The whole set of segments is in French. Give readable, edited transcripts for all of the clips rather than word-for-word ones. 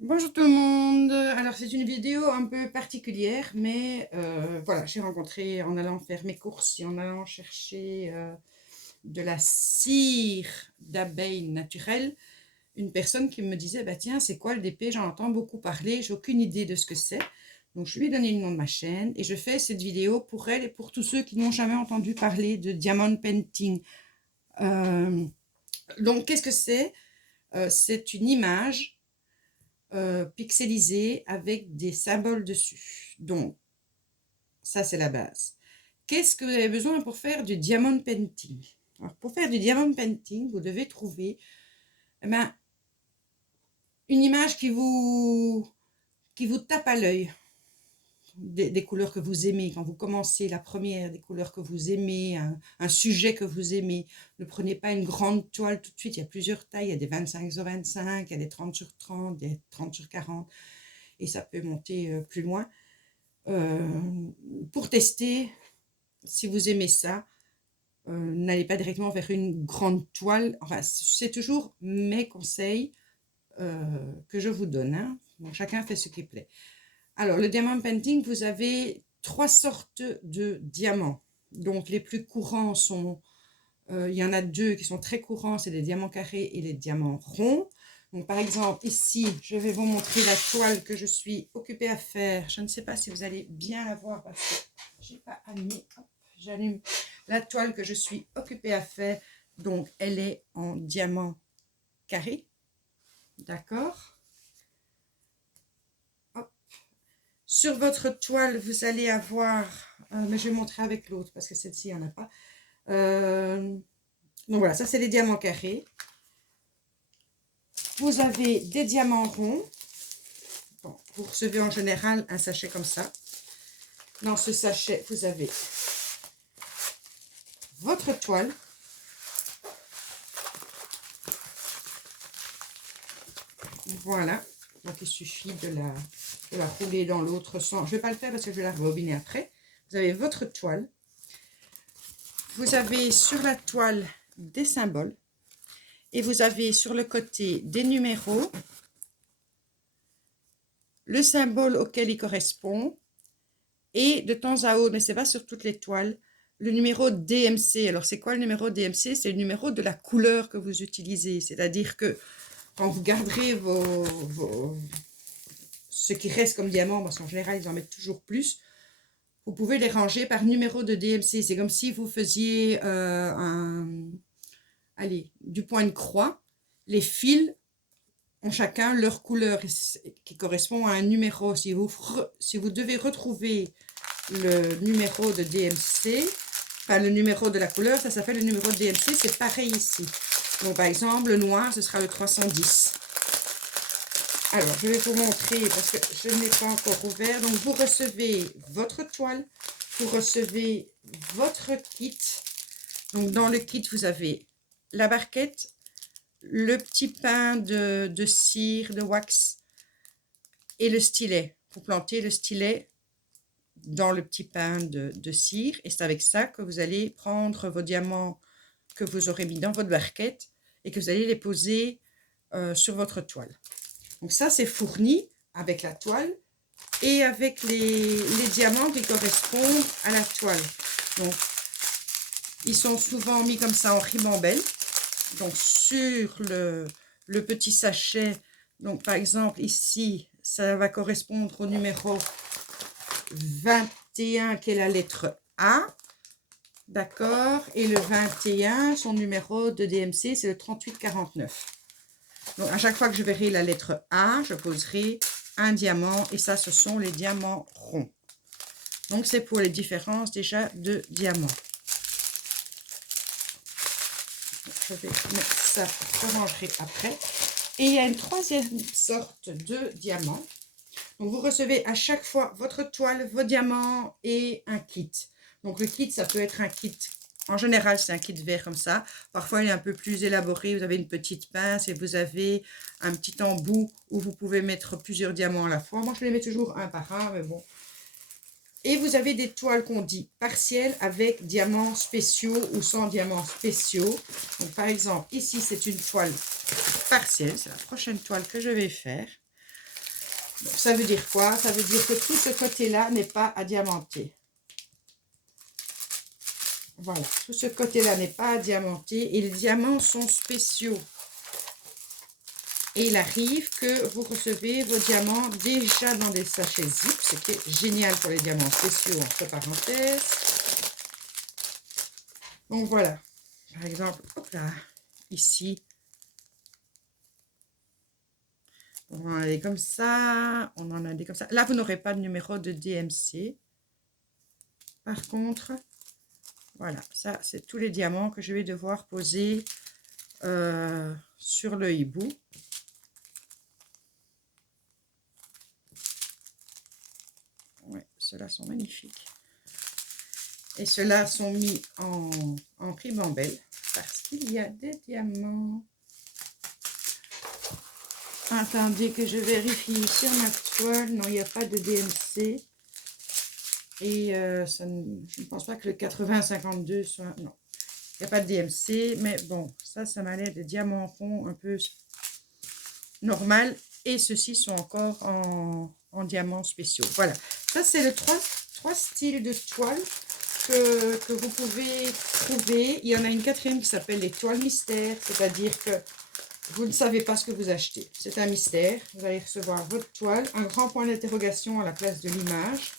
Bonjour tout le monde. Alors c'est une vidéo un peu particulière, mais voilà, j'ai rencontré en allant faire mes courses et en allant chercher de la cire d'abeille naturelle, une personne qui me disait, bah tiens, c'est quoi le DP? J'en entends beaucoup parler, j'ai aucune idée de ce que c'est. Donc je lui ai donné le nom de ma chaîne et je fais cette vidéo pour elle et pour tous ceux qui n'ont jamais entendu parler de diamond painting. Euh, donc qu'est-ce que c'est? C'est une image pixelisé avec des symboles dessus. Donc, ça, c'est la base. Qu'est-ce que vous avez besoin pour faire du diamond painting? Alors, pour faire du diamond painting, vous devez trouver eh ben, une image qui vous tape à l'œil, des couleurs que vous aimez. Quand vous commencez la première, des couleurs que vous aimez, un sujet que vous aimez. Ne prenez pas une grande toile tout de suite. Il y a plusieurs tailles. Il y a des 25 sur 25, il y a des 30 sur 30, des 30 sur 40. Et ça peut monter plus loin. Pour tester, si vous aimez ça, n'allez pas directement vers une grande toile. Enfin, c'est toujours mes conseils que je vous donne, hein. Donc, chacun fait ce qui plaît. Alors, le diamond painting, vous avez trois sortes de diamants. Donc, les plus courants sont, il y en a deux qui sont très courants, c'est les diamants carrés et les diamants ronds. Donc, par exemple, ici, je vais vous montrer la toile que je suis occupée à faire. Je ne sais pas si vous allez bien la voir parce que je n'ai pas allumé. J'allume la toile que je suis occupée à faire. Donc, elle est en diamant carré. D'accord. Sur votre toile, vous allez avoir... mais je vais montrer avec l'autre parce que celle-ci, il n'y en a pas. Donc voilà, ça c'est les diamants carrés. Vous avez des diamants ronds. Bon, vous recevez en général un sachet comme ça. Dans ce sachet, vous avez votre toile. Voilà. Donc il suffit de la rouler dans l'autre sens. Je ne vais pas le faire parce que je vais la rebobiner après. Vous avez votre toile. Vous avez sur la toile des symboles. Et vous avez sur le côté des numéros, le symbole auquel il correspond, et de temps à autre, mais ce n'est pas sur toutes les toiles, le numéro DMC. Alors, c'est quoi le numéro DMC? C'est le numéro de la couleur que vous utilisez. C'est-à-dire que quand vous garderez ce qui reste comme diamant, parce qu'en général, ils en mettent toujours plus, vous pouvez les ranger par numéro de DMC. C'est comme si vous faisiez du point de croix. Les fils ont chacun leur couleur qui correspond à un numéro. Si vous devez retrouver le numéro de DMC, enfin le numéro de la couleur, ça s'appelle le numéro de DMC, c'est pareil ici. Donc par exemple, le noir, ce sera le 310. Alors, je vais vous montrer parce que je ne l'ai pas encore ouvert. Donc, vous recevez votre toile, vous recevez votre kit. Donc, dans le kit, vous avez la barquette, le petit pain de cire, de wax et le stylet. Vous plantez le stylet dans le petit pain de cire et c'est avec ça que vous allez prendre vos diamants que vous aurez mis dans votre barquette et que vous allez les poser sur votre toile. Donc ça, c'est fourni avec la toile et avec les diamants qui correspondent à la toile. Donc, ils sont souvent mis comme ça en ribambelle. Donc, sur le petit sachet, donc par exemple ici, ça va correspondre au numéro 21 qui est la lettre A. D'accord. Et le 21, son numéro de DMC, c'est le 3849. Donc, à chaque fois que je verrai la lettre A, je poserai un diamant. Et ça, ce sont les diamants ronds. Donc, c'est pour les différences déjà de diamants. Je vais mettre ça, je rangerai après. Et il y a une troisième sorte de diamant. Donc, vous recevez à chaque fois votre toile, vos diamants et un kit. Donc, le kit, ça peut être un kit. En général, c'est un kit vert comme ça. Parfois, il est un peu plus élaboré. Vous avez une petite pince et vous avez un petit embout où vous pouvez mettre plusieurs diamants à la fois. Moi, je les mets toujours un par un, mais bon. Et vous avez des toiles qu'on dit partielles avec diamants spéciaux ou sans diamants spéciaux. Donc, par exemple, ici, c'est une toile partielle. C'est la prochaine toile que je vais faire. Donc, ça veut dire quoi? Ça veut dire que tout ce côté-là n'est pas à diamanter. Voilà, tout ce côté-là n'est pas à diamanter et les diamants sont spéciaux. Et il arrive que vous recevez vos diamants déjà dans des sachets zip, ce qui est génial pour les diamants spéciaux, entre parenthèses. Donc voilà, par exemple, hop là, ici, on en a des comme ça, on en a des comme ça. Là, vous n'aurez pas de numéro de DMC. Par contre, voilà, ça, c'est tous les diamants que je vais devoir poser sur le hibou. Ouais, ceux-là sont magnifiques. Et ceux-là sont mis en ribambelle parce qu'il y a des diamants. Attendez que je vérifie sur ma toile. Non, il n'y a pas de DMC. Et je ne pense pas que le 8052 soit... Non, il n'y a pas de DMC. Mais bon, ça m'a l'air de diamants ronds un peu normal. Et ceux-ci sont encore en diamants spéciaux. Voilà, ça c'est le trois styles de toiles que vous pouvez trouver. Il y en a une quatrième qui s'appelle les toiles mystères, c'est-à-dire que vous ne savez pas ce que vous achetez. C'est un mystère. Vous allez recevoir votre toile, un grand point d'interrogation à la place de l'image.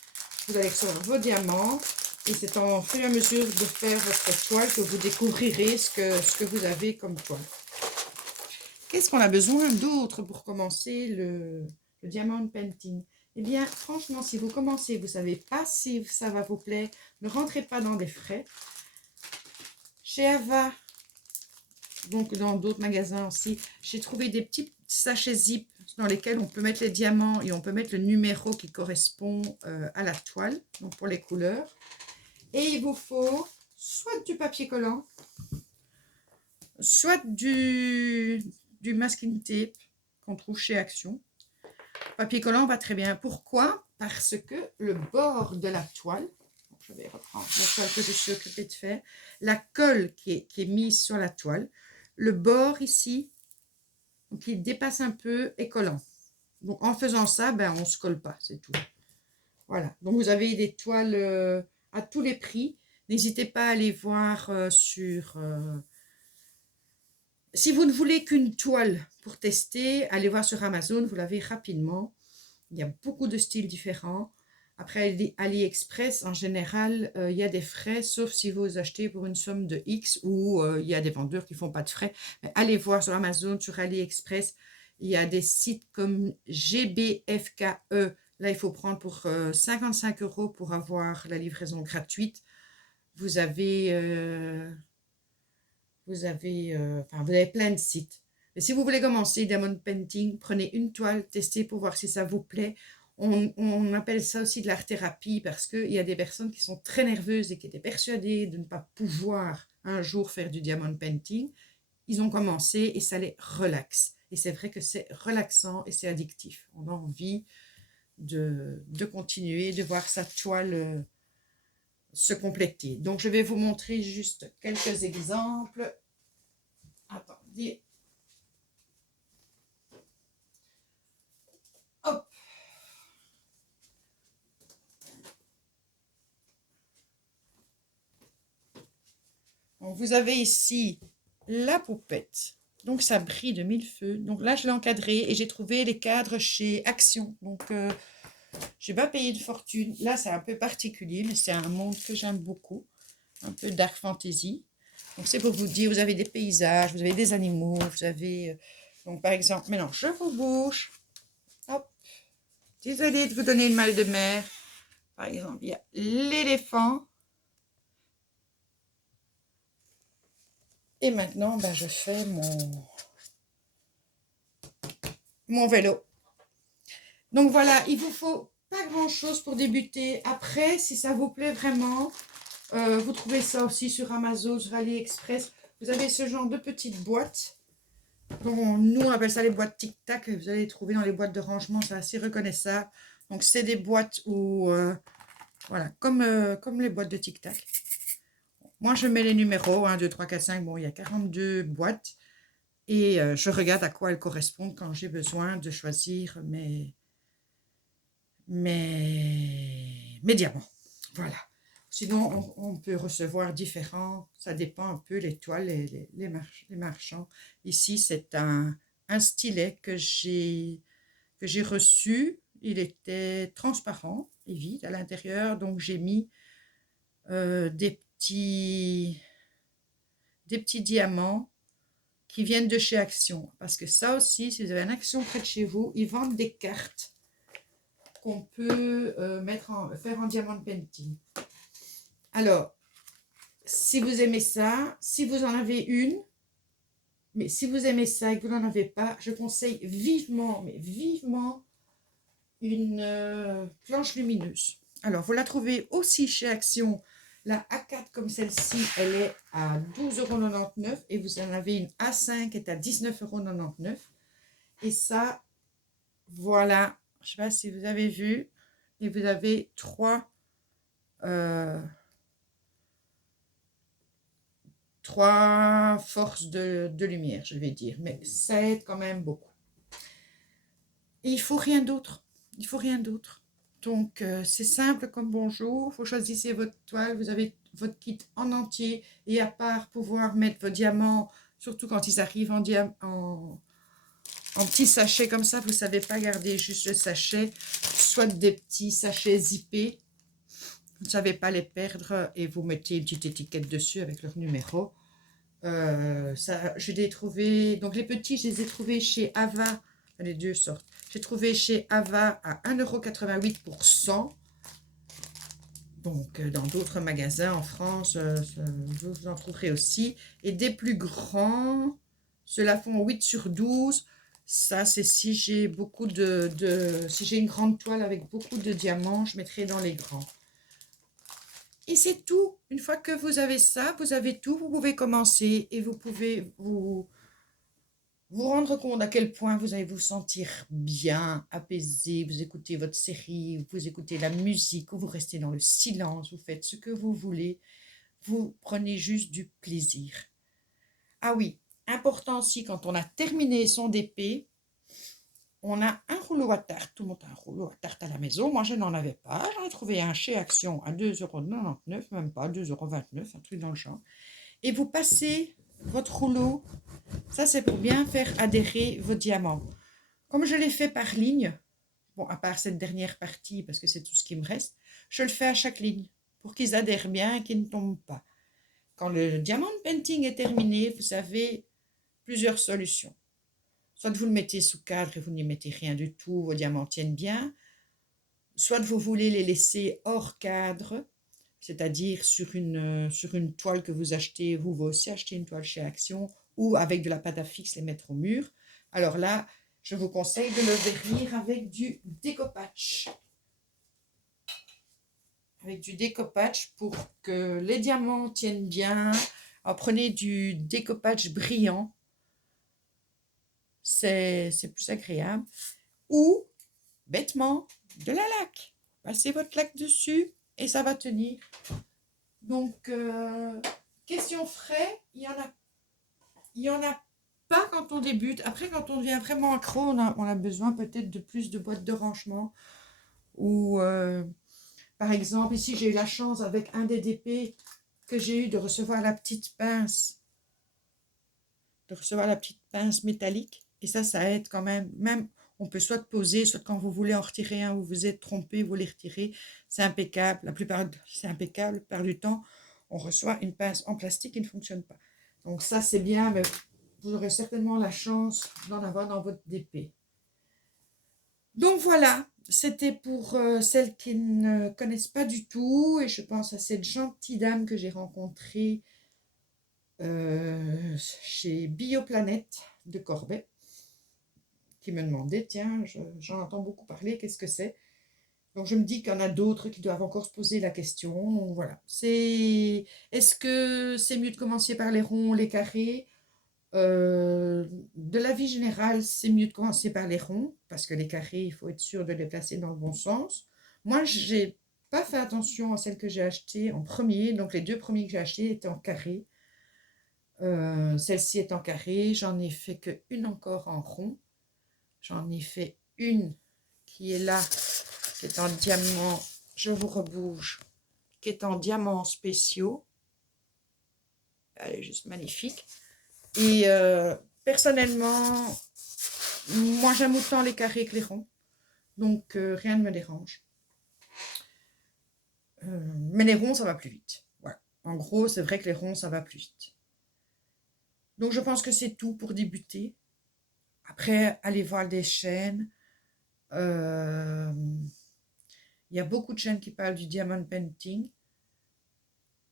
Vous allez recevoir vos diamants. Et c'est en fur et à mesure de faire votre toile que vous découvrirez ce que vous avez comme toile. Qu'est-ce qu'on a besoin d'autre pour commencer le diamond painting? Eh bien, franchement, si vous commencez, vous ne savez pas si ça va vous plaire, ne rentrez pas dans des frais. Chez Ava, donc dans d'autres magasins aussi, j'ai trouvé des petits sachets zip dans lesquels on peut mettre les diamants et on peut mettre le numéro qui correspond à la toile, donc pour les couleurs. Et il vous faut soit du papier collant, soit du masking tape qu'on trouve chez Action. Papier collant va très bien. Pourquoi? Parce que le bord de la toile, je vais reprendre la toile que je suis occupée de faire, la colle qui est mise sur la toile, le bord ici, qui dépasse un peu, est collant. Donc en faisant ça, ben, on ne se colle pas, c'est tout. Voilà, donc vous avez des toiles à tous les prix. N'hésitez pas à aller voir sur... Si vous ne voulez qu'une toile pour tester, allez voir sur Amazon, vous l'avez rapidement. Il y a beaucoup de styles différents. Après, AliExpress, en général, il y a des frais, sauf si vous achetez pour une somme de X ou il y a des vendeurs qui ne font pas de frais. Mais allez voir sur Amazon, sur AliExpress, il y a des sites comme GBFKE. Là, il faut prendre pour 55 € pour avoir la livraison gratuite. Vous avez plein de sites. Mais si vous voulez commencer diamond painting, prenez une toile, testez pour voir si ça vous plaît. On appelle ça aussi de l'art-thérapie parce qu'il y a des personnes qui sont très nerveuses et qui étaient persuadées de ne pas pouvoir un jour faire du diamond painting. Ils ont commencé et ça les relaxe. Et c'est vrai que c'est relaxant et c'est addictif. On a envie de continuer, de voir sa toile se compléter. Donc, je vais vous montrer juste quelques exemples. Attendez. Hop. Donc, vous avez ici la poupette. Donc, ça brille de mille feux. Donc là, je l'ai encadré et j'ai trouvé les cadres chez Action. Donc, je n'ai pas payé de fortune. Là, c'est un peu particulier, mais c'est un monde que j'aime beaucoup. Un peu dark fantasy. Donc, c'est pour vous dire, vous avez des paysages, vous avez des animaux, vous avez... donc, par exemple, maintenant, je vous bouge. Hop. Désolée de vous donner le mal de mer. Par exemple, il y a l'éléphant. Et maintenant, ben, je fais mon vélo. Donc voilà, il vous faut pas grand-chose pour débuter. Après, si ça vous plaît vraiment, vous trouvez ça aussi sur Amazon, sur AliExpress. Vous avez ce genre de petites boîtes. Bon, nous, on appelle ça les boîtes tic-tac. Vous allez les trouver dans les boîtes de rangement, c'est assez reconnaissable. Donc, c'est des boîtes où, voilà, comme les boîtes de tic-tac. Moi, je mets les numéros, 1, 2, 3, 4, 5. Bon, il y a 42 boîtes. Et je regarde à quoi elles correspondent quand j'ai besoin de choisir mes mes diamants. Voilà. Sinon, on peut recevoir différents, ça dépend un peu les toiles, les marchands. Ici, c'est un stylet que j'ai reçu. Il était transparent et vide à l'intérieur, donc j'ai mis des petits diamants qui viennent de chez Action. Parce que ça aussi, si vous avez un Action près de chez vous, ils vendent des cartes qu'on peut faire en diamond painting. Alors, si vous aimez ça, si vous en avez une, mais si vous aimez ça et que vous n'en avez pas, je conseille vivement, mais vivement, une planche lumineuse. Alors, vous la trouvez aussi chez Action. La A4 comme celle-ci, elle est à 12,99 € et vous en avez une A5 qui est à 19,99 €. Et ça, voilà, je ne sais pas si vous avez vu, et vous avez trois forces de lumière, je vais dire, mais ça aide quand même beaucoup. Et il faut rien d'autre, il faut rien d'autre. Donc, c'est simple comme bonjour, vous choisissez votre toile, vous avez votre kit en entier, et à part pouvoir mettre vos diamants, surtout quand ils arrivent en petits sachets comme ça, vous ne savez pas garder juste le sachet, soit des petits sachets zippés, vous ne savez pas les perdre, et vous mettez une petite étiquette dessus avec leur numéro. Ça, je l'ai trouvé, donc les petits, je les ai trouvés chez Ava, les deux sortes. J'ai trouvé chez Ava à 1,88 € pour 100. Donc, dans d'autres magasins en France, vous en trouverez aussi. Et des plus grands, ceux-là font 8 sur 12. Ça, c'est si j'ai beaucoup si j'ai une grande toile avec beaucoup de diamants, je mettrai dans les grands. Et c'est tout. Une fois que vous avez ça, vous avez tout. Vous pouvez commencer et vous pouvez vous rendre compte à quel point vous allez vous sentir bien, apaisé. Vous écoutez votre série, vous écoutez la musique, ou vous restez dans le silence, vous faites ce que vous voulez. Vous prenez juste du plaisir. Ah oui, important aussi, quand on a terminé son DP, on a un rouleau à tarte. Tout le monde a un rouleau à tarte à la maison. Moi, je n'en avais pas. J'en ai trouvé un chez Action à 2,99 €, même pas 2,29 €, un truc dans le genre. Et vous passez votre rouleau. Ça, c'est pour bien faire adhérer vos diamants. Comme je l'ai fait par ligne, bon, à part cette dernière partie, parce que c'est tout ce qui me reste, je le fais à chaque ligne pour qu'ils adhèrent bien et qu'ils ne tombent pas. Quand le diamond painting est terminé, vous avez plusieurs solutions. Soit vous le mettez sous cadre et vous n'y mettez rien du tout, vos diamants tiennent bien. Soit vous voulez les laisser hors cadre, c'est-à-dire sur une toile que vous achetez, vous aussi acheter une toile chez Action, ou avec de la pâte à fixe les mettre au mur. Alors là, je vous conseille de le vernir avec du découpage. Avec du découpage pour que les diamants tiennent bien. Alors, prenez du découpage brillant. C'est plus agréable. Ou, bêtement, de la laque. Passez votre laque dessus et ça va tenir. Donc, question frais, il y en a pas quand on débute. Après, quand on devient vraiment accro, on a besoin peut-être de plus de boîtes de rangement. Ou, par exemple, ici, j'ai eu la chance avec un des DP que j'ai eu de recevoir la petite pince. De recevoir la petite pince métallique. Et ça aide quand même. Même, on peut soit poser, soit quand vous voulez en retirer un, vous vous êtes trompé, vous les retirez. C'est impeccable. C'est impeccable. La plupart du temps, on reçoit une pince en plastique qui ne fonctionne pas. Donc ça, c'est bien, mais vous aurez certainement la chance d'en avoir dans votre DP. Donc voilà, c'était pour celles qui ne connaissent pas du tout. Et je pense à cette gentille dame que j'ai rencontrée chez Bioplanète de Corbet, qui me demandait, tiens, j'en entends beaucoup parler, qu'est-ce que c'est? Donc je me dis qu'il y en a d'autres qui doivent encore se poser la question. Donc voilà. Est-ce que c'est mieux de commencer par les ronds, les carrés? De la vie générale, c'est mieux de commencer par les ronds, parce que les carrés, il faut être sûr de les placer dans le bon sens. Moi, j'ai pas fait attention à celles que j'ai achetées en premier, donc les deux premiers que j'ai achetés étaient en carré. Celle-ci est en carré, j'en ai fait qu'une encore en rond. J'en ai fait une qui est là, qui est en diamant, je vous rebouge, qui est en diamants spéciaux. Elle est juste magnifique. Et personnellement, moi j'aime autant les carrés que les ronds. Donc rien ne me dérange. Mais les ronds, ça va plus vite. Voilà. En gros, c'est vrai que les ronds, ça va plus vite. Donc je pense que c'est tout pour débuter. Après, allez voir des chaînes. Il y a beaucoup de chaînes qui parlent du diamond painting.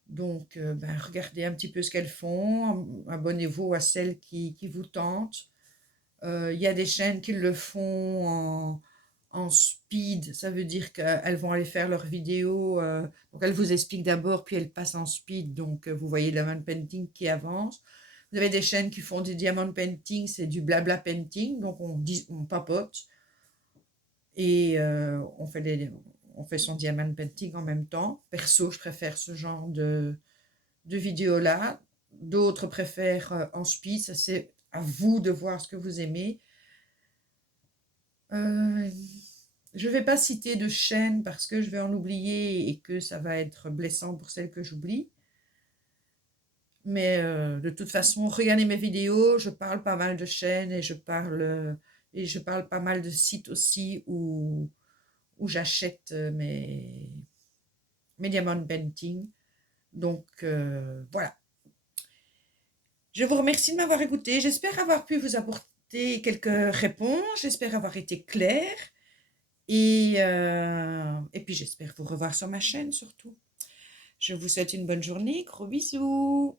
Donc, regardez un petit peu ce qu'elles font. Abonnez-vous à celles qui vous tentent. Il y a des chaînes qui le font en speed. Ça veut dire qu'elles vont aller faire leurs vidéos. Donc, elles vous expliquent d'abord, puis elles passent en speed. Donc, vous voyez le diamond painting qui avance. Vous avez des chaînes qui font du diamond painting, c'est du blabla painting. Donc, on papote. Et on fait son diamond painting en même temps. Perso, je préfère ce genre de vidéos-là. D'autres préfèrent en speed. Ça, c'est à vous de voir ce que vous aimez. Je ne vais pas citer de chaîne parce que je vais en oublier et que ça va être blessant pour celles que j'oublie. Mais de toute façon, regardez mes vidéos. Je parle pas mal de chaînes et je parle pas mal de sites aussi où j'achète mes diamond painting. Donc, voilà. Je vous remercie de m'avoir écouté. J'espère avoir pu vous apporter quelques réponses. J'espère avoir été claire. Et puis, j'espère vous revoir sur ma chaîne surtout. Je vous souhaite une bonne journée. Gros bisous.